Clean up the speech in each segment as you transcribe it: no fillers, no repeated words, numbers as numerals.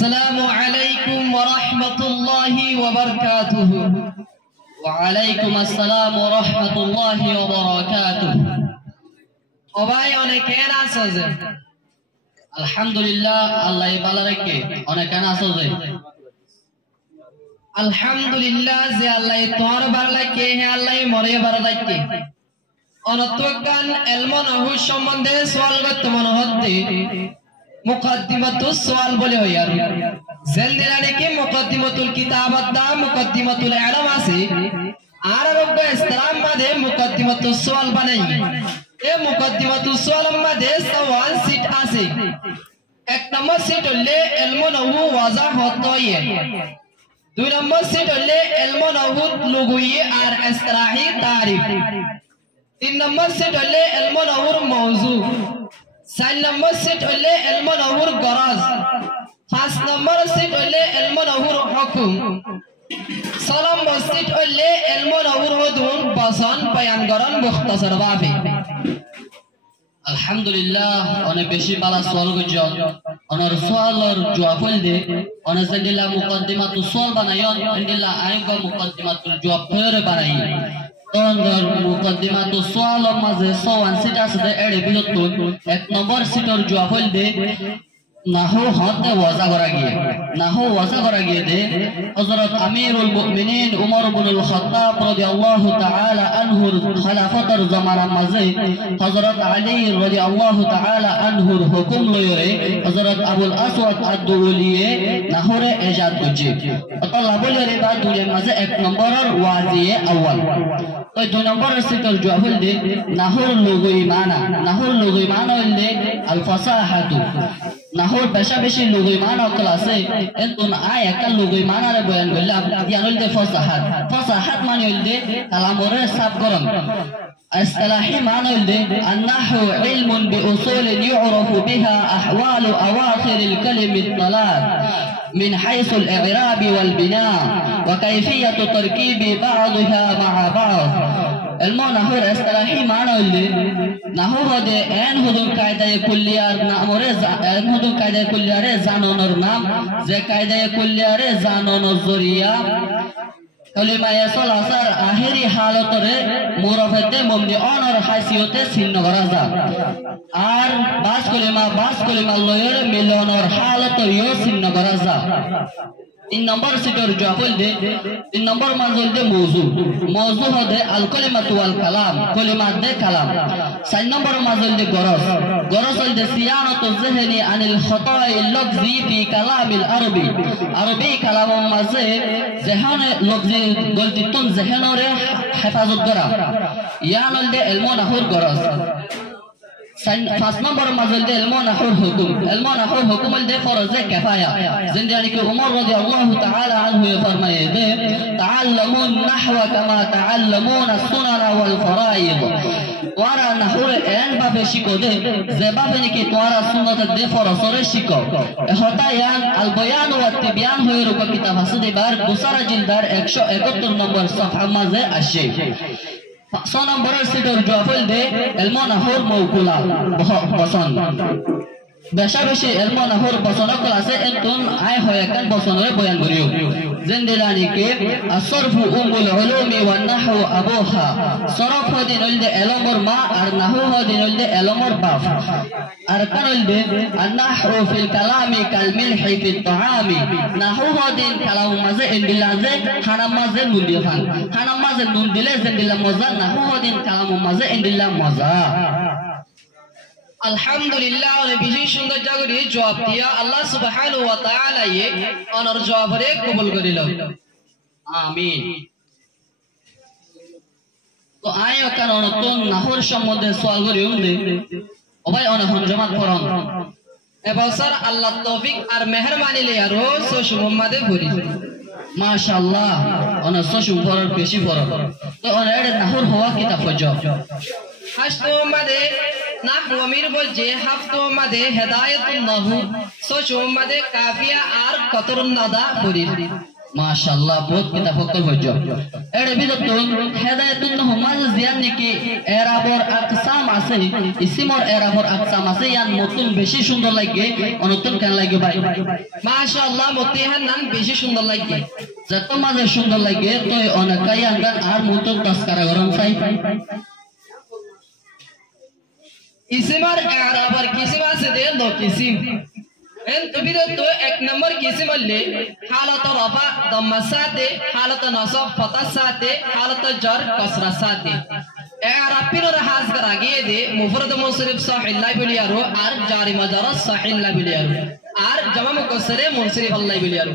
السلام عليكم ورحمة الله وبركاته. وعليكم السلام ورحمة الله وبركاته. সবাই অনেকেন আছো যে আলহামদুলিল্লাহ আল্লাহ ভালো রাখে অনেকেন আছো যে আলহামদুলিল্লাহ যে আল্লাহ তোমার ভালো রাখে হে আল্লাহ মরে ভালো রাখে অনতকান ইলম নহু সম্বন্ধে সওয়াল করতে মনে হচ্ছে মুকদ্দিমাতুস সওয়াল বলে হয় আর জেলদিরানে কি মুকদ্দিমাতুল কিতাবাত দা মুকদ্দিমাতুল ইলম আছে আর রব্ব ইসলাম মাদে মুকদ্দিমাতুস সওয়াল বানাই এ মুকদ্দিমাতুস সওয়াল মাদে সওয়াল সিট আছে এক নম্বর সিট হলে ইলম নহু ওয়াজাহত নয় দুই নম্বর সিট হলে ইলম নহু লুগুইয়ে আর ইসতিলাহি তারিফ তিন নম্বর সিট হলে ইলম নহুর মওযু চার নম্বর সিট হলে ইলম নহুর গরজ পাঁচ নম্বর সিট হলে ইলম নহুর হুকুম ছয় নম্বর সিট হলে ইলম নহুর হুদুন বসন বয়ান গরন মুখতাসার ভাবে আলহামদুলিল্লাহ অনেক বেশি বালা সওয়াল গজন অনর সওয়ালর জবাব হইলে অনে জেদিলা মুকদ্দিমাতুস সওয়াল বানায়ন ইনদিল্লাহ আইগো মুকদ্দিমাতুল জবাব ফেরে বানাই তরঙ্গর মুকদ্দিমাতুস সওয়াল মাঝে সওয়াল সিট আছে এড়ে বিলতুন এক নম্বর সিটর জবাব হইলে নাহু হতে ওয়াজা করা গিয়ে দে হযরত আমিরুল মুমিনিন উমর ইবনুল খাত্তাব রাদিয়াল্লাহু তাআলা আনহুর খেলাফতের জামানার মাঝে হযরত আলী রাদিয়াল্লাহু তাআলা আনহুর হুকুম লয়রে হযরত আবুল আসওয়াদ আদ-দুউলিয়ে নাহরে ইজাদ করছে আল্লাহ বলে রে বা দুনিয়ার মাঝে এক নম্বরের ওয়াজিয়ে আউয়াল তো দুই নম্বরের সিটর জবাব হইলে নাহর লুগুই মানা হইলে আল ফাসাহাতু নাহর পেশা বেশি লুগুই মানা ক্লাসে এতন আয় একটা লুগুই মানারে বয়ান করলাম ইয়ান হইলে ফাসাহাত মানে হইলে কালামরে সাফ গরম اصطلاحي معنى النحو علم بأصول يعرف بها أحوال أواخر الكلم الثلاث من حيث الإعراب والبناء وكيفية تركيب بعضها مع بعض المنحو الاصطلاحي معنى نحو هذا ان هدوم قاعدة كليار نامور ان هدوم قاعدة كليار زانونر نام زي قاعدة كليار زانونر زوريا কলিমা সালাসার আখেরি হালতরে মুরাফাতে মুমনি অনর হাসিয়তে চিহ্ন করা যায় আর বাস কলিমা লয়ের মিলনের হালতরিও চিহ্ন করা যায় তিন নম্বর সিটর জবাব দে তিন নম্বর মাজল দে মওযু হদে আল কালিমাতু ওয়াল কালাম কলিমাত দে কালাম চার নম্বর মাজল দে গরজ হল দে সিয়ানাতু যিহনি আনিল খতাই লফজি ফি কালামিল আরবি কালামের মাঝে যেহানে লফজি গলতিতুন যেহানরে হেফাজত করা ইয়ান হল দে ইলম নাহুর গরজ পাঁচ নম্বর মাজল দে ইলম নাহুর হুকুম দে ফরজে কিফায়া জিন্দানি কে উমর রাদিয়াল্লাহু তাআলা আনহু ফরমায়ে দে তাআল্লামুন নাহওয়া কামা তাআল্লামুনা সুনানা ওয়াল ফরাইদ ওয়ারা নাহুর এন ভাবে শিখো দে যে ভাবে নাকি তোমরা সুন্নাত দে ফরজরে শিখো হতায়ান আল বয়ান ওয়া তিবিয়ান হয়ে রূপ কিতাব হাসিদ বার বুসারা জিলদার 171 নম্বর সফহা মাঝে আসে ছয় নম্বরের সিটর জবাব দে ইলম নাহুর মওকুলা বসন বেশা বেশি ইলম নাহুর বসন ক্লাসে এতন আয় হয় কান বসনরে বয়ান করিও জিন্দিলানি কে আসরফু উমুল উলুমি ওয়ান নাহু আবুহা সরফ হদিন হইলে ইলমর মা আর নাহু হদিন হইলে ইলমর বাপ আর কান হইলে আন-নাহু ফিল কালামি কাল মিলহি ফিত তাআমি নাহু হদিন কালাম মাঝে ইন্দিলাজে হানাম মাঝে নুন দিয়ে খান হানাম মাঝে নুন দিলে জিন্দিলা মজা নাহু হদিন কালাম মাঝে ইন্দিলা মজা আলহামদুলিল্লাহ অনেক বেশি সুন্দর জাগরি জবাব দিয়া আল্লাহ সুবহানাহু ওয়া তাআলা অনর জবাবরে কবুল করিল আমিন তো আয় কারণ তো নাহর সম্বন্ধে সওয়াল করি উমদে ও ভাই অনহন জমাত পড়ন এবছর আল্লাহ তৌফিক আর মেহেরবানি লে আর সোশ মুহাম্মদে ভরি মাশাআল্লাহ অনা সোশ পড়ার বেশি পড়া তো অনেক নাহর হওয়া কিতাব পড়ো হাসতো মাদে নাহু আমির বলছে হাফতো মাদে হেদায়েতুন নাহু সোশ মুহাম্মদে কাফিয়া আর কতরুন নাদা পড়ি মাশাআল্লাহ বহুত কিতাব ফকল হইজ এর বিদতুন হেদায়েতুন হুমাজ জিয়ান নাকি এরাবর আকসাম আছে ইসিমর এরাবর আকসাম আছে ইয়ান মতুন বেশি সুন্দর লাগে অনতুন কেন লাগে ভাই মাশাআল্লাহ মতিহান নাম বেশি সুন্দর লাগে যত মাঝে সুন্দর লাগে তো অনেকাই আঙ্গান আর মতুন তস্করা গরম চাই ইসিমর এরাবর কিসিম আছে দে লো কিসিম ان تبيدو تو ایک نمبر کسی ملے حالت رفع ضم ساتے حالت نصب فتح ساتے حالت جر کسر ساتے اعراب پینو رحاز کر آگے دے مفرد منصرف صحیح اللہ بلیارو اور جاری مجرد صحیح اللہ بلیارو اور جمع مکسر منصرف اللہ بلیارو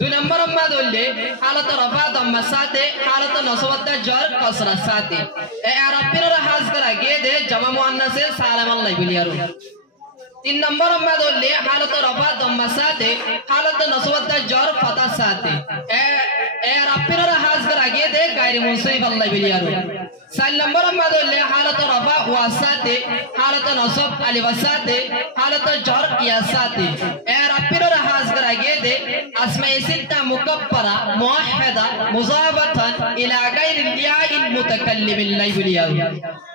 دو نمبر اما دولے حالت رفع ضم ساتے حالت نصب جر کسر ساتے اعراب پینو رحاز کر آگے دے جمع مؤنث سالم اللہ بلیارو 3 नंबर अम्मा दोले हालत रफा दम्मा साथे हालत नसवत जर फता साथे ए रफिन हाज कर आगे दे गायरे मुंसिफ अल्लाह बिलियारो 4 नंबर अम्मा दोले हालत रफा वासाते हालत नसब अली वसाते हालत जर या साथे ए रफिन हाज कर आगे दे अस्मा सित्ता मुकब्बरा मुवहहदा मुजाफatan इला गैर याइन मुतकल्लिम अल्लाह बिलियारो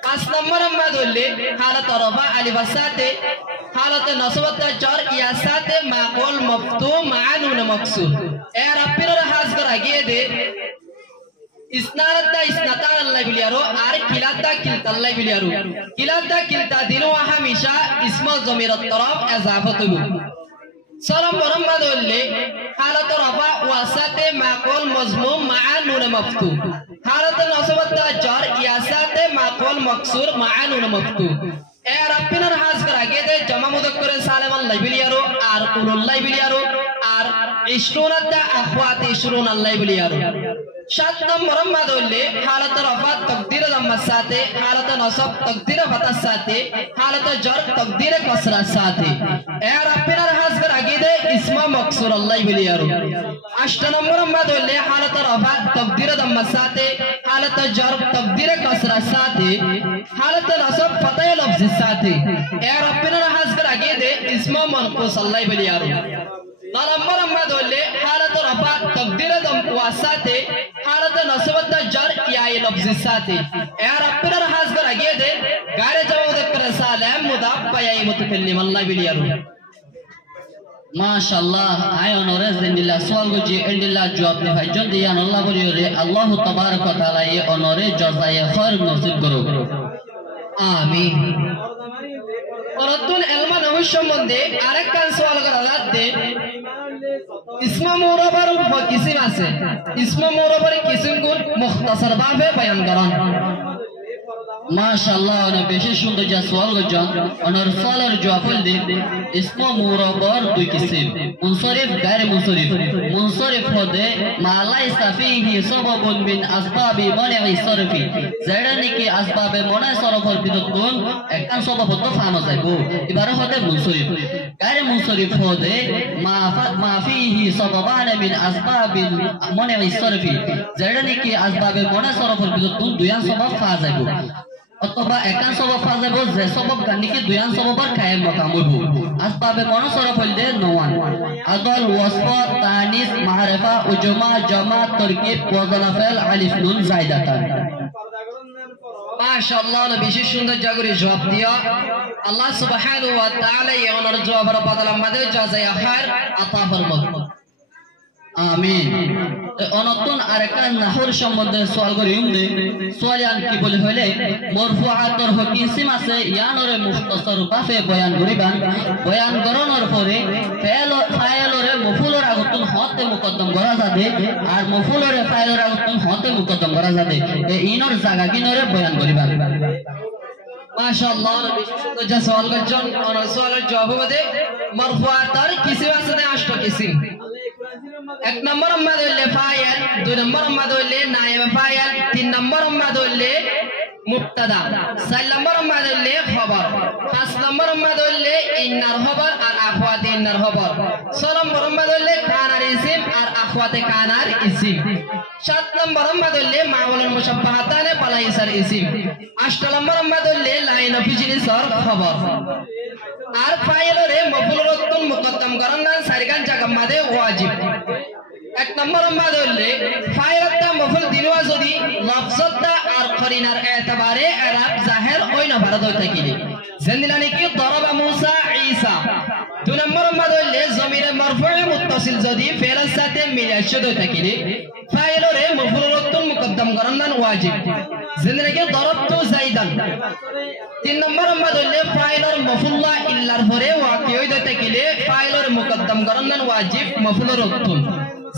5 नंबर अम्मा दोले हालत रफा अली वसाते हालत नसबत जर या साथे माक़ूल मफ्तू मानून मकसूर ए रब्बिन हाज कर आगे दे इस्नाता इस्नातान अल्लाह बिलियारो आर किलाता किलता अल्लाह बिलियारो किलता दिनो हमेशा इस्म ज़मीर तरफ इजाफतु सलाम मोहम्मद उल्ले हालत रफा वासाते माक़ूल मज़मूम मानून मफ्तू हालत नसबत जर या साथे माक़ूल मकसूर मानून मफ्तू ए रब्बिन हाज कर आगे दे जमा मुदक्कर सालिम अल्लाह बिलियारो आर उल्लाह बिलियारो आर इश्रुनता अखवात इश्रुन अल्लाह बिलियारो 7 नंबर मदुल्ले हालत रफा तकदीर दम्मा साथे हालत नसब तकदीर फतह साथे हालत जर तकदीर कसरा साथे ए रब्बिन हाज कर आगे दे इस्म मकसूर अल्लाह बिलियारो 8 नंबर मदुल्ले हालत रफा तकदीर दम्मा साथे हालत जर तकदीर कसरा साथे हालत नसब फतह लफ्ज साथे ए रब्बिन हाज कर आगे दे इस्म मनकूस अल्लाह बिलियारो 9 नंबर मदुल्ले हालत रफा तकदीर दम वासाते हालत नसबत जर या लफ्ज साथे ए रब्बिन हाज कर आगे दे गायरे जमा मुदक्कर सालिम मुदाफ या मुतकल्लिम अल्लाह बिलियारो माशाअल्लाह आय ओनरे जिंदिल्ला सवाल गुजी इंदिल्ला जवाब दे भाई जन दिया अल्लाह बोलियो रे अल्लाह तबारक व तआला ये ओनरे जजाए खैर नसीब करो आमीन औरतुल इल्म नहुश সম্বন্ধে আরেকটা সওয়াল করা যাচ্ছে ইসমা মুরাবার উপর কিসিম আছে ইসমা মুরাবার কিসিম গুণ মুখতাসার ভাবে বয়ান করেন माशाअल्लाह ने बेशे सुंदर जा सवाल गजन और सवालर जवाब दे इसको मुराबर दुई किस्म मुनसरिफ गैर मुनसरिफ होदे मालाई सफीही सबबुन मिन असबाबि मनि'i सरफी जेडानि की असबाबे मना सरफर बिदतुन एकन सबब तो फामा जायबो इबारे होदे मुनसरिफ गैर मुनसरिफ होदे मा फीही सबबान मिन असबाबि मनि'i सरफी जेडानि की असबाबे मना सरफर बिदतुन दुयान सबब फा जायबो অথবা একান সবব ফাজাবো যে সবব গানিকে দুয়ান সববার কায়েম মাকামুবু আসবাবে মনসরফ হইলে নওয়ান আদল ওয়াসফ তানিস মারিফা উজমা জামা তারকিব ওয়াজাল ফাল আলিফ নুন জায়দাতান মাশাআল্লাহ বেশি সুন্দর জাগরে জবাব দিয়া আল্লাহ সুবহানাহু ওয়া তাআলা এই অনর জবাবের বদলে আমাদের জাযায়ে খায়র আতা ফরমাক आमीन অনতন আরেকটা নাহর সম্বন্ধে সওয়াল করিম দে সওয়ালান কি বলে হইলে মারফুআতর কিসিম আছে ইয়ানরে মুখতাসার ভাবে বয়ান করানোর পরে ফাইলরে মফুলর আগতুন হতে মুকদ্দম করা যাবে আর মফুলরে ফাইলর আগতুন হতে মুকদ্দম করা যাবে এই ইনর জায়গা কিনরে বয়ান করিবা মাশাআল্লাহ তো যা সওয়াল করছেন আর সওয়ালের জবাব হবে মারফুআতর কিসিম আছে 8 কিসিম एक नंबर अम्मा दोले फाइल दो नंबर अम्मा दोले नायब फाइल तीन नंबर अम्मा दोले मुब्तदा चार नंबर अम्मा दोले खबर पांच नंबर अम्मा दोले इन्नर खबर और अखवाते इन्नर खबर छह नंबर अम्मा दोले कानार इसिम और अखवाते कानार इसिम सात नंबर अम्मा दोले माउलुल मुशब्बहातान पलाइसर इसिम आठ नंबर अम्मा दोले लाइन ऑफ जिनिसर खबर আর ফাইলরে মফুলুরতুন মুকদ্দম করান সারিগান জায়গা মাদে ওয়াজিব এক নম্বর মাদলে ফাইরাতটা মফুল দিনওয়া যদি লফজতটা আর করিনার এতবারে আরব জাহের ওই না ভারত হইতে কিনি জেন্দিলানি কি দরবা মুসা ঈসা দুই নম্বর মাদলে জমিরে মারফু'ে মুত্তাসিল যদি ফেলের সাথে মিলে শুধু হইতে কিনি ফাইলরে মফুলুতুন মুকদ্দম করান ওয়াজিব জেন্দিলানি কি দরবতু জাইদান তিন নম্বর মাদলে ফাইলর মফুল্লা ইল্লার পরে ওয়াকি হইতে কিনি ফাইলর মুকদ্দম করান ওয়াজিব মফুলুতুন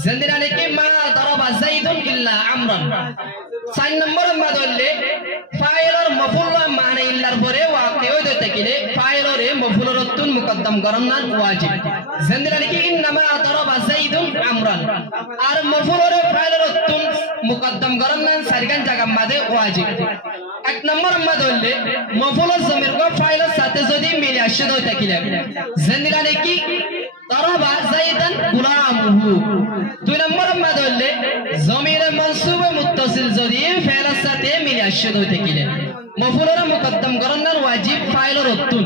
জেন্দিলানি কি মা দরবা জাইদুন ইল্লা আমরান চার নম্বর মাদলে ফাইলর মফুল্লা মানে ইল্লার পরে ওয়াকি হইতে কিনি ফাইলরে মফুলুতুন মুকদ্দম করান ওয়াজিব জেন্দিলানি কি ইন্নামা দরবা জাইদুন আমরান আর মফুলরে ফাইলরতুন মুকদ্দম করান সারগান জায়গা মাদে ওয়াজিব এক নম্বর মাদলে মফুলর জমির কো ফাইলের সাথে যদি মিলে আসে হইতে কিনি জেন্দিলানি কি দরবা জাইদান গুলামুহু দুই নম্বর মাদলে জমিরে মানসুব মুত্তাসিল যদি ফেলের সাথে মিলে আসে হইতে কিনি মফুলরে মুকদ্দম করান ওয়াজিব ফাইলর উত্তুন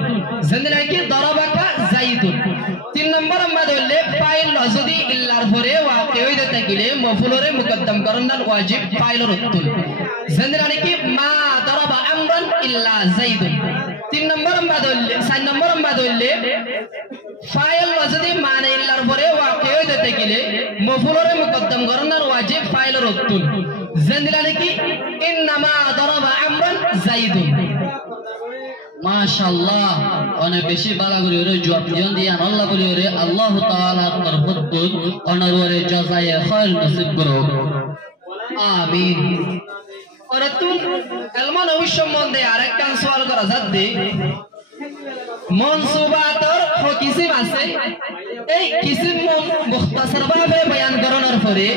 জেন্দিলানি কি দরবাকা জাইদুন তিন নম্বর মাদলে ফাইল যদি ইল্লার পরে ওয়াকি হইতে কিনি মফুলরে মুকদ্দম করান ওয়াজিব ফাইলর উত্তুন জেন্দিলানি কি মা দরবা আমরান ইল্লা জাইদুন তিন নম্বর মাদলে চার নম্বর মাদলে ফাইল যদি মানে ইল্লার পরে ওয়াকি হইতে কিনি মফুলরে মুকদ্দম করান ওয়াজিব ফাইলর উত্তুন জেন্দিলানি কি ইন্নামা দরবা আমরান জাইদুন মাশাআল্লাহ অনেক বেশি বালা করে ওরে জবাব দিন দিয়ান আল্লাহ বলি ওরে আল্লাহ তাআলা তরফত অনরওরে জাযায়ে খায়র নসিব করো আমিন অরতুন এলমান নবী সম্বন্ধে আরেকখান সওয়াল করা যাচ্ছে মনসুবাতর কিসিম আছে এই কিসিম মুখতাসার ভাবে বয়ান করানোর পরে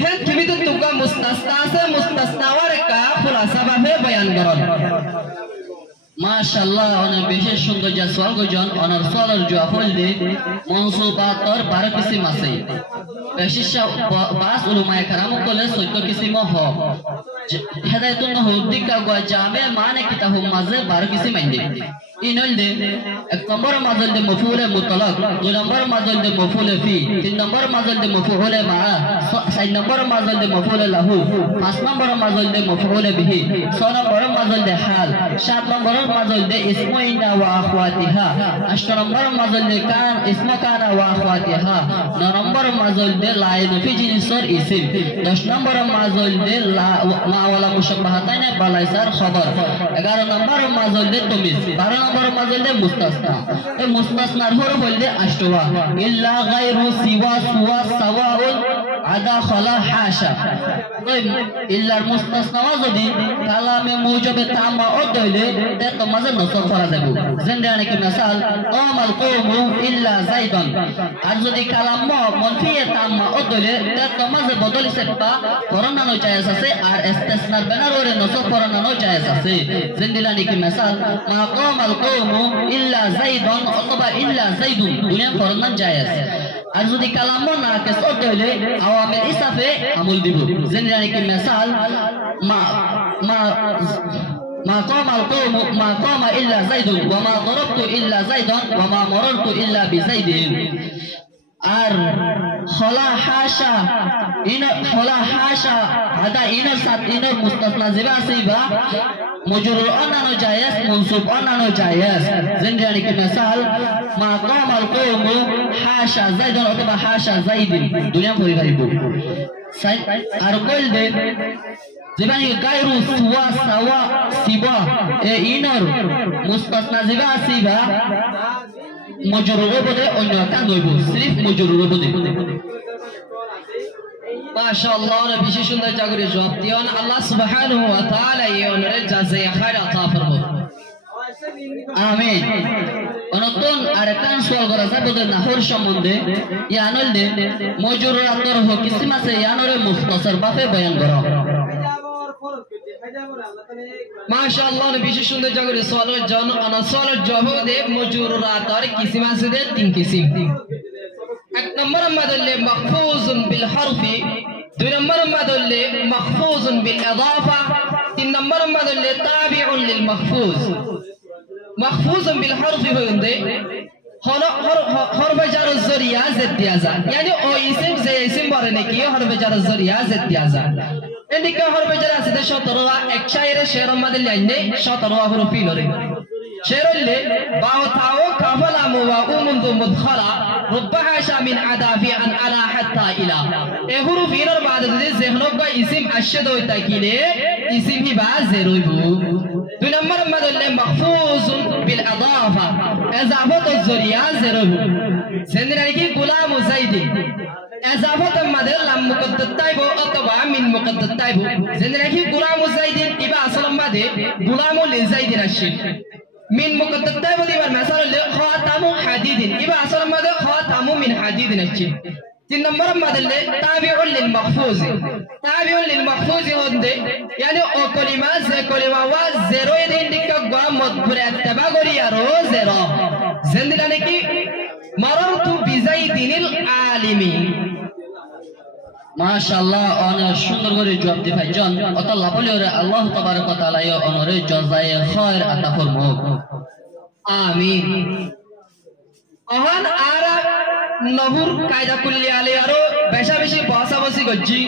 হ্যাঁ তুমি তো তুকা মুস্তাসনা আছে মুস্তাসনাওয়ার কা খুলাসা ভাবে বয়ান করন মাশাআল্লাহ অনেক বেশি সুন্দর যা সওয়াল কইজন অনার সওয়ালের জবাব হইলে মনসুবাতর 12 কিসিম আছে বেশিশা বাস উলামায়ে কেরাম বলে 14 কিসিম হ হেদায়েতুন হুদ্দিকা গো জামে মানে কিতাব মাঝে 12 কিসিম আইন্দে ইনলদে এক নম্বর মাযলদে মফউলে মুতলাক দুই নম্বর মাযলদে মফউলে ফি তিন নম্বর মাযলদে মফউলে মা চার নম্বর মাযলদে মফউলে লাহু পাঁচ নম্বর মাযলদে মফউলে বিহি ছয় নম্বর মাযলদে হাল সাত নম্বর মাযলদে ইসমু ইনা ওয়া আখওয়াতিহা আট নম্বর মাযলদে কান ইসমু কানা ওয়া আখওয়াতিহা নয় নম্বর মাযলদে লাইন ফি জিনিসর ইসম 10 নম্বর মাযলদে মা ওয়ালা মুশাব্বাহাতাইন বালাইসার খবর 11 নম্বর মাযলদে তামিজ 12 নম্বর মাযলদে মুস্তাসনা এই মুস্তাসনার হরফ হইলে আষ্টওয়া ইল্লা গায়রু সিওয়া সুওয়া সাওয়াউন আদা খলা হাশা ওই ইল্লার মুস্তাসনা যদি কালামে মুজাবে তামা অদইলে তে তো মাঝে নসব করা যাবে জেন্দানে কি মিসাল কামাল কওমু ইল্লা যাইদান আর যদি কালাম মনফিয়ে তামা অদইলে তে তো মাঝে বদল সেপা পরানানো জায়েজ আছে আর ইস্তিসনার বেনারে নসব পরানানো জায়েজ আছে জেন্দানে কি মিসাল মা কামাল কওমু ইল্লা যাইদান অথবা ইল্লা যাইদুন দুনিয়া পরানান জায়েজ আর যদি কালাম না কেস অদইলে আওয়ামের ইসাফে আমল দিব জেন্দানে কি মিসাল ما قام القوم ما قام إلا زيد وما ضربت إلا زيدا وما مررت إلا بزيد আর খলা হাশা আদা ইনার সাত ইনার মুস্তাসনা যেবা আছেবা মজরুর অন্যান্য জায়েজ মনসুব অন্যান্য জায়েজ জেন্দানি কি মিসাল মা কামাল কওম হাশা যাইদান অথবা হাশা যাইদিন দুনিয়া পরিবারিব আর কইল দে যেবানি গায়রু সুওয়া সাওয়া সিবা এ ইনার মুস্তাসনা যেবা আছেবা মজরুর বদে অন্য কান হইব সিফ মজরুর বদে মাশাআল্লাহ রে বেশি সুন্দর জাগরে জবাব দিওন আল্লাহ সুবহানাহু ওয়া তাআলা ইওনরে জাযায়ে খায়র আতা ফরমায় আমিন অনতন আরেকান সওয়াল করা যায় বদে নাহর সম্বন্ধে ইয়ানল দে মজরুর আতর হ কিসিম আছে ইয়ানরে মুখতাসার ভাবে বয়ান করা মাশাআল্লাহ রে বেশি সুন্দর জাগরে সওয়ালের জন্য সওয়ালের জবাব দে মজরুর আতর কিসিম আছে দে তিন কিসিম এক নম্বর মাদলে মাহফুজুন বিল হরফি দুই নম্বর মাদলে মাহফুজুন বিল ইদাফা তিন নম্বর মাদলে তাবিউন লিল মাহফুজ মাহফুজুন বিল হরফি হইন্দে حرف جر الذریعہ زد دیا جا یعنی او اسم زي اسم باره نکی حرف جر الذریعہ زد دیا جا এদিকে حرف جر আছে 17 এক শায়ের শের মধ্যে লাইনে 17 হরফ লরে শেরলে বাও তাও কাফলা মুওয়া উমুনদু মুদখলা রুবহাশা মিন আদাফি আন আলা হাত্তা ইলা এ হরফ ইনর বাদে যদি জেহনক বা ইসিম আশদ হই তাকিলে ইসিম হি বা জেরইবু দুই নম্বর মধ্যে মাহফুজুন বিল আদাফা اضافت الذریعہ ضرب زندگی کی غلام زید اضافت مدر لم مقدد تایب اتبع من مقدد تایب زندگی غلام زید ইবা আসল মধ্যে غلام لزید الشين من مقدد تایب দিবার مثال خاتم حديد ইবা আসল মধ্যে خاتم من حديد الشين তিন নম্বর মধ্যে তাবিউল লিল মাহফুজ তাবিউল লিল Mahfuz হন্দে yani o kalima ze kalima wa zero din dikka gwa mudbure attaba gori aro zero zindilane ki marartu bi zaidinil alimi মাশাআল্লাহ অনেক সুন্দর করে জবাব দি ভাইজান আল্লাহ বলে আল্লাহ তাবারক ওয়া তাআলা অনরে জাযায়ে খায়র আতা ফরমাক আমিন অহন আরা নহর কায়দা কুল্লি আলে আরো বেশা বেশি বসাবসি গজ্জি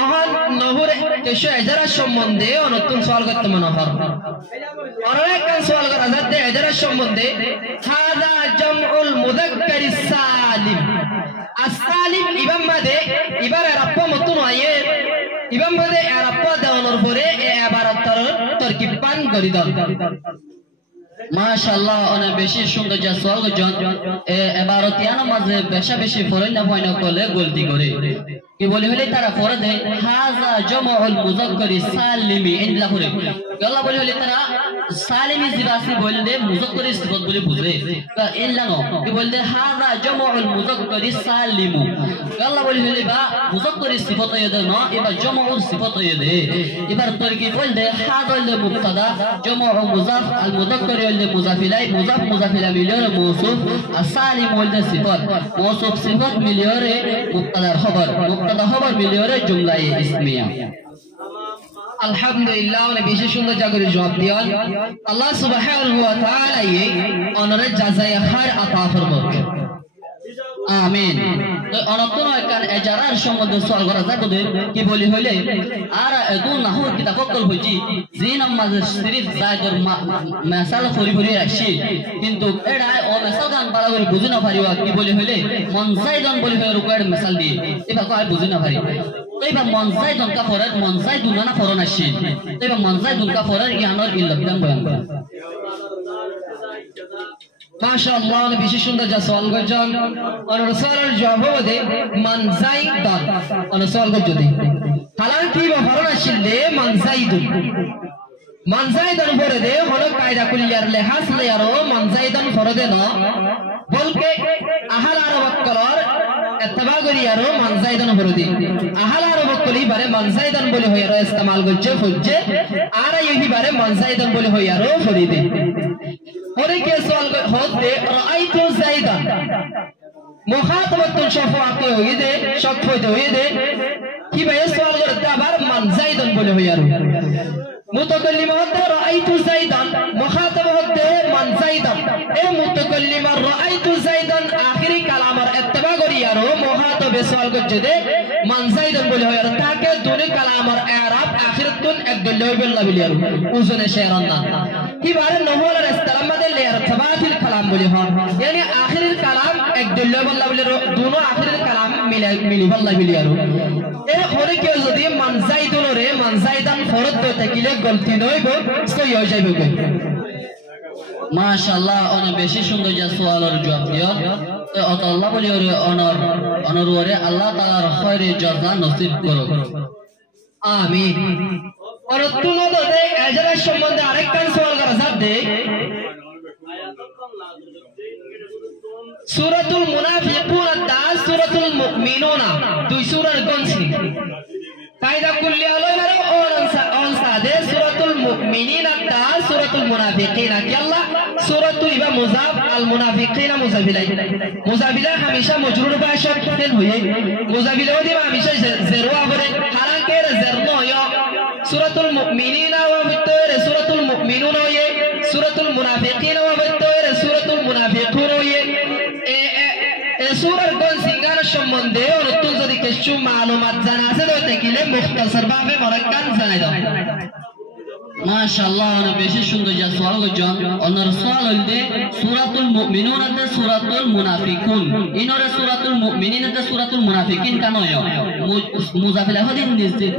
অহন নহর কেশো এজারা সম্বন্ধে নতুন সওয়াল করতে মনে হয় অনেক কান সওয়াল করা যাচ্ছে এজারা সম্বন্ধে হাদা জামউল মুযাক্কারিস সালিম as-salim ইবাম বাদে ইবার আরাপ্পা মতন আয়ে ইবাম বাদে আরাপ্পা দেওয়ানোর পরে এই ইবারতর তরকিব পান করি দাও মাশাআল্লাহ অনেক বেশি সুন্দর যা সওয়াল জন ইবারতিয়ান মাঝে বেশা বেশি ফরই না হয় না করলে গলতি করে কি বলি হলে তারা পড়ে দেয় হাযা জামউল মুযাক্কারিস সালিমি ইনলা করে আল্লাহ বলি হলে তারা সালিমি জিবাসি বললে মুযাক্কারিস সিফত বলে বুঝে তা ইল্লা নো কি বললে হাযা জামউল মুযাক্কারিস সালিমু আল্লাহ বলি হলে বা মুযাক্কারিস সিফত ইদে না এবার জামউল সিফত ইদে এবার তরকি বললে হাযা ল মুবতাদা জামউ মুযাফ আল মুযাক্কারি ল মুযাফ ইলাই মুযাফ মুযাফ ইলাই মিলিয়র মৌসুফ as-salim ওয়াল সিফত মৌসুফ সিফত মিলিয়রে মুবতাদার খবর মুবতাদা খবর মিলিয়রে জুমলায়ে ইসমিয়া আলহামদুলিল্লাহ অনেক বেশি সুন্দর জাগরে জবাব দিয়াল আল্লাহ সুবহানাহু ওয়া তাআলা অনরে জাযায়ে খায়র আতা ফরমাক আমিন তো অনতন একখান এজারার সম্বন্ধে সওয়াল করা যাবে কি বলি হইলে আর এদু নাহুর কিতাব কল হইছি যে নামাজ শরীফ জায়দর মাসাল ফরি ফরি আসি কিন্তু এডা ও মাসাল গান পারা করে বুঝি না পারিবা কি বলি হইলে মন জায়দন বলি হয় রুকয়ের মাসাল দি এবা কয় বুঝি না পারি এবা মন জায়দন কা ফরাত মন জায়দুন না ফরন আসি এবা মন জায়দুন কা ফরাত ইয়ানর ইল্লাহ বয়ান করে মাশাআল্লাহ বেশি সুন্দর যা সওয়াল করছেন আর রাসূলের জবাব দে মান যাইদান আর সওয়াল করতে দে হালাকি বা ফরনা শিলে মান যাইদান পরে দে হলো কায়দা কুলিয়ার লেহাস লেয়ারো মান যাইদান পরে দে না বলকে আহাল আরব করার এতবা করিয়ারো মান যাইদান পরে দে আহাল আরব কলি বারে মান যাইদান বলে হইয়ারো ইস্তেমাল করছে খুঁজছে আর ইহি বারে মান যাইদান বলে হইয়ারো পরে দে और के सवाल होते राइतु जाइदान मुखातबतुन शफाअत हुई दे शक हुई दे कि भाई सवाल करते आबार मान जाइदान बोले हो यार मुतकल्लिम होते राइतु जाइदान मुखातब होते मान जाइदान ए मुतकल्लिम राइतु जाइदान आखिरी कलामर इत्तबा करी यार मुखातब सवाल करते दे मान जाइदान बोले हो यार ताकि दोनों कलामर एराब आखिरतुन एक दुल्लो बिल्ला बिल यार उजने शेरना कि बारे नहुल इस्लाम में ले इर्तिबातिल कलाम बोले हो यानी आखिरी कलाम एक दुल्लो बिल्ला बिल दोनों आखिरी कलाम मिली बिल्ला बिल यार ए होने के यदि मान जाइदुन रे मान जाइदान फरत तो तकिले गलती नय गो इसको हो जाइबे गो माशाअल्लाह অনেক বেশি সুন্দর যা সওয়ালের জবাব দিও তো আল্লাহ বলি ওরে অনর ওরে আল্লাহ তাআলার খয়রে জাযা নসিব করো আমিন और तुम तो दे एजरा সম্বন্ধে আরেকটা সওয়াল করা যাবে সূরাতুল মুনাফিকুন দা সূরাতুল মুমিনুন দুই সূরার গনসি কায়দা কুল্লি আলাইহির অন সাদে সূরাতুল মুমিনিন দা সূরাতুল মুনাফিকিন কি আল্লাহ সূরাতু ইবা মুযাফ আল মুনাফিকিন মুযাফিলা हमेशा মজরুর বা শর্তন হয়ে মুযাফিলা ওদি हमेशा জেরওয়া করে হালাকে জেরনো হয় সূরাতুল মুমিনিন ওয়া বিতরে সূরাতুল মুমিনুন হয়ে সূরাতুল মুনাফিকিন ওয়া বিতরে সূরাতুল মুনাফিকুন হয়ে এই সূরার কোন সিঙ্গার সম্বন্ধে নতুন যদি কিছু মালুমাত জানা আছে তো দেখিলে মুখতাসার ভাবে মরাক্কান জানাই দাও মাশাআল্লাহ অনেক বেশি সুন্দর যা সোয়াল করছেন অন্যর সোয়াল হইতে সূরাতুল মুমিনুন তে সূরাতুল মুনাফিকুন ইনরে সূরাতুল মুমিনিন তে সূরাতুল মুনাফিকিন কেন হয় মুজাফিলা হদিন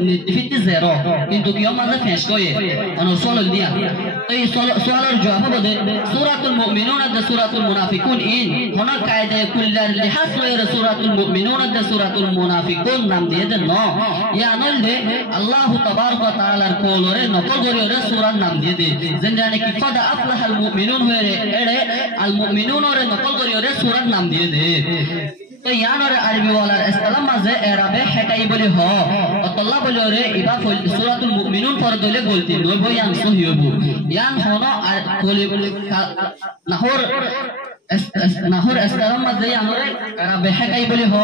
নিফিতি জেরো কিন্তু কিও মাঝে ফেস কয়ে অন্যর সোয়াল দিয়া এই সোয়ালের জবাব হবে সূরাতুল মুমিনুন তে সূরাতুল মুনাফিকুন ইন হনা কায়দা কুল্লার লিহাস লয়ের সূরাতুল মুমিনুন তে সূরাতুল মুনাফিকুন নাম দিয়ে দেন ন ইয়া নলদে আল্লাহ তাবারক ওয়া তাআলার কোলরে নকল করে সূরার নাম দিয়ে দে যেন কি কদ আফলাহাল মুমিনুন হয়ে এড়ে আল মুমিনুন ওরে নকল করে ওরে সূরার নাম দিয়ে দে তো ইয়ানরে আরবি ওয়ালার ইসলাম মাঝে এরাবে হেকাই বলি হ অতল্লা বলি ওরে ইবা সূরাতুল মুমিনুন পর দলে বলতি নই বয়ান সহিয়ব ইয়ান হনো আর বলি নাহর ইসলাম মাঝে ইয়ানরে এরাবে হেকাই বলি হ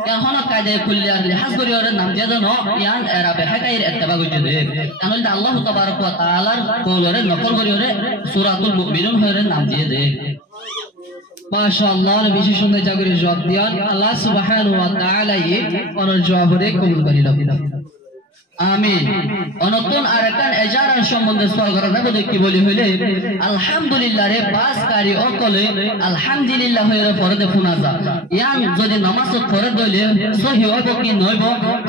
ইয়ান হনো কায়দা কুল্লিয়ার লিহাজ করে ওরে নাম দিয়ে দেন ইয়ান এরাবে হেকাইর ইত্তেবা করে দে তাহলে আল্লাহ তাবারক ওয়া তাআলার কোলরে নকল করে ওরে সূরাতুল মুমিনুন হয়ে নাম দিয়ে দে মাশাআল্লাহ বেশি সুন্দর জাগরে জবাব দিয়ান আল্লাহ সুবহানাহু ওয়া তাআলা ওনার জবাবরে কবুল করিল আমিন অনতন আরেকান এজারার সম্বন্ধে সওয়াল করা যাবে দেখি বলি হইলে আলহামদুলিল্লাহ রে পাঁচকারী অকলে আলহামদুলিল্লাহ হয়ে পড়তে শোনা যা ইয়ান যদি নামাজ পড়ে দইলে সহি হইব কি নইব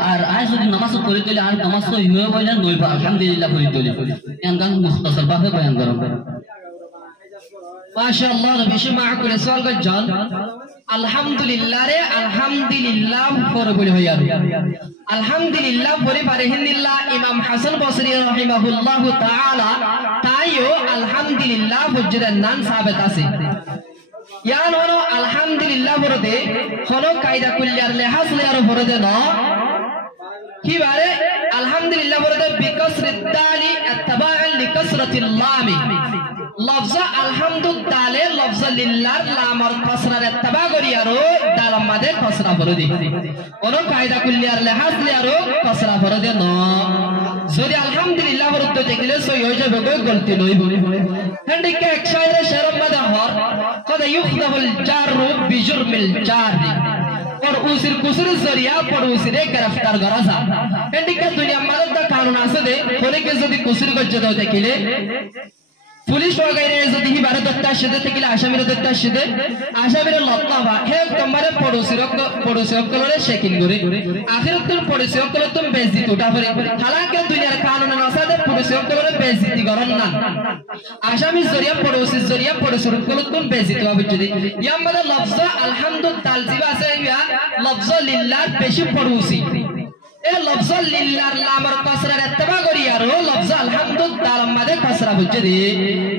আর আই যদি নামাজ পড়ে দইলে আর নামাজ সহি হইব না নইব আলহামদুলিল্লাহ পড়ে দইলে ইয়ান গান মুখতাসার ভাবে বয়ান করব মাশাআল্লাহ বেশি মাহকুল সওয়াল করছেন আলহামদুলিল্লাহ রে আলহামদুলিল্লাহ পড়ে বলি হইয়া আলহামদুলিল্লাহ পড়ে পারে হিন্দিল্লাহ ইমাম হাসান বসরি রাহিমাহুল্লাহ তাআলা তাইও আলহামদুলিল্লাহ হুজুরের নাম সাবিত আছে ইয়ান হলো আলহামদুলিল্লাহ পড়তে হলো কায়দা কুল্লিয়ার লিহাজ লিয়ার পড়তে না কি বারে আলহামদুলিল্লাহ পড়তে বিকসরিত দালি ইত্তিবাআন লিকাসরাতিল লাম লফজ আলহামদুলিল্লাহ লফজ লিল্লাহর লামর কসরার ইত্তিবা করিয়ারো দালাম মাদে কসরা পড়ে দি কোন কায়দা কুল্লিয়ার লিহাজ লিয়ারো কসরা পড়ে দে ন যদি আলহামদুলিল্লাহ পড়তে দেখলে সই হয়ে যাবে কই গলতি নইব হন্ডিকে এক শায়রে শেরম মাদে হর কদ ইউখদাহুল জারু বিজুরমিল জারি और उसिर कुसर जरिया पर उसिरे गिरफ्तार करा था हंडिके दुनिया मादे दा कानून আছে দে কোনে কে যদি কুসর গজ্জ দাও দেখিলে পুলিশ ওগাইরে যদি হি ভারত দত্তা সিদে তেকিলে আসামির দত্তা সিদে আসামির লত্তাবা হে তোমারে পড়োসিরক কলরে শেকিং করে আখিরত তোর পড়োসিরক কলরে তুমি বেইজ্জতি উঠা পড়ে হালাকে দুনিয়ার কানুন নসাদে পড়োসিরক কলরে বেইজ্জতি করন না আসামি জরিয়া পড়োসিরক কলরে তুমি বেইজ্জতি হবে যদি ইয়ামাদে লফজ আলহামদুলিল্লাহ তালজিবা আছে ইয়া লফজ লিল্লাহ বেশি পড়োসি এ লফজ লিল্লাহর লামর কসরার ইত্তিবা করিয়ারো লফজ আলহামদুলিল্লাহ মাদে কসরা বুঝে দে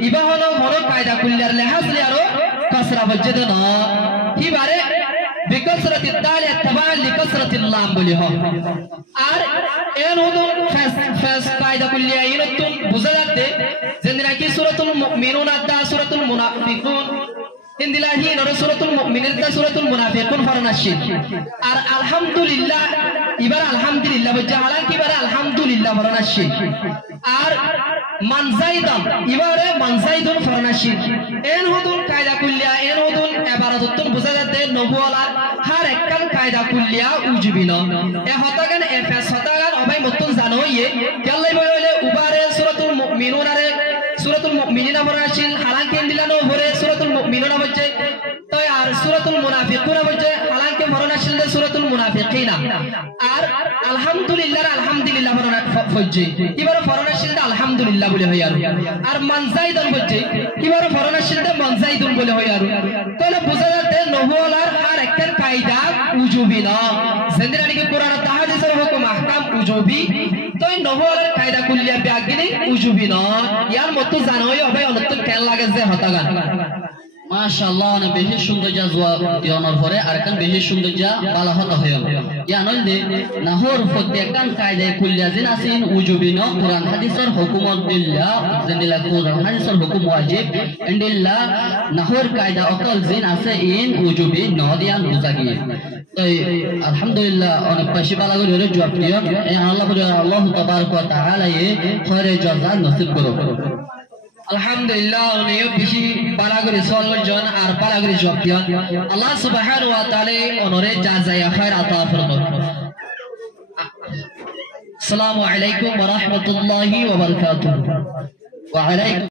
ইবা হলো মরো কায়দা কুল্লিয়ার লিহাজ লিয়ারো কসরা বুঝে দে না কি বারে বিকসরাতিল দাল ইত্তিবা লিকাসরাতিল লাম বলি হ আর এন হলো ফাস কায়দা কুল্লিয়া ইনতুন বুঝা যাতে যেদিনা কি সূরাতুল মুমিনুন আদা সূরাতুল মুনাফিকুন ইনদিলাহি নরে সূরাতুল মুমিনুন তা সূরাতুল মুনাফিকুন ফরনাশিদ আর আলহামদুলিল্লাহ ইবার আলহামদুলিল্লাহ বলছে হালাকি ইবার আলহামদুলিল্লাহ ফরনাশিদ আর মানজাইদাম ইবারে মানজাইদুন ফরনাশিদ এন হুদুন কায়দা কুল্লিয়া এন হুদুন ইবারাতুন বুঝা যাতে নবুওয়ালা হার একখান কায়দা কুল্লিয়া উজবিন এ হতাগান এ ফাস হতাগান অবাই মতন জানো ইয়ে কেলাই বলে উবারে সূরাতুল মুমিনুন আরে সূরাতুল মুমিনিনা ফরনাশিদ হালাকি ইনদিলানো ভরে সূরাতুল মুমিনুনা বলছে তো আর সূরাতুল মুনাফিকুন বলছে হালাকি ফরনাশিদ সূরাতুল মুনাফিকিনা আর আলহামদুলিল্লাহ আলহামদুলিল্লাহ বলছে এবারে ফরনাশিদ আলহামদুলিল্লাহ বলে হয় আর মানজাইদুন বলছে এবারে ফরনাশিদ মানজাইদুন বলে হয় তাহলে বুঝা যাচ্ছে নবুওয়ালার আর একটা কায়দা উজুবি না যেদিন নাকি কোরআন ও হাদিসের হুকুম আহকাম উজুবি তো এই নবুওয়ালার কায়দা কুল্লিয়া বিয়াগিনি উজুবি না ইয়ার মত জানোই হবে অনত কেন লাগে যে হতাগান মাশাআল্লাহ অনেক বেশি সুন্দর যা জবাব দেওয়ার পরে আরেকখান বেশি সুন্দর যা বালা হতা হইল ইয়ানল দে নাহর প্রত্যেকখান কায়দায় কুল্লিয়া জিন আছেন উজুবিন কোরআন হাদিসের হুকুমত দিল্লাহ জিন্দিলা কোরআন হাদিসের হুকুম ওয়াজিব ইনদিল্লাহ নাহর কায়দা অকল জিন আছে ইন উজুবি নদিয়ান বুঝাগি তো আলহামদুলিল্লাহ অনেক বেশি বালা করে জবাব দিও এই আল্লাহ তাবারক ওয়া তাআলা এ খয়রে জাযা নসিব করো আলহামদুলিল্লাহ উনিও বেশি বালাগুরি সওয়াল জন আর বালাগুরি জবাব দিয়ান আল্লাহ সুবহানাহু ওয়া তাআলা অনরে জাযায়ে খায়র আতা ফরমাক আসসালামু আলাইকুম ওয়া রাহমাতুল্লাহি ওয়া বারাকাতুহু ওয়া আলাইকুম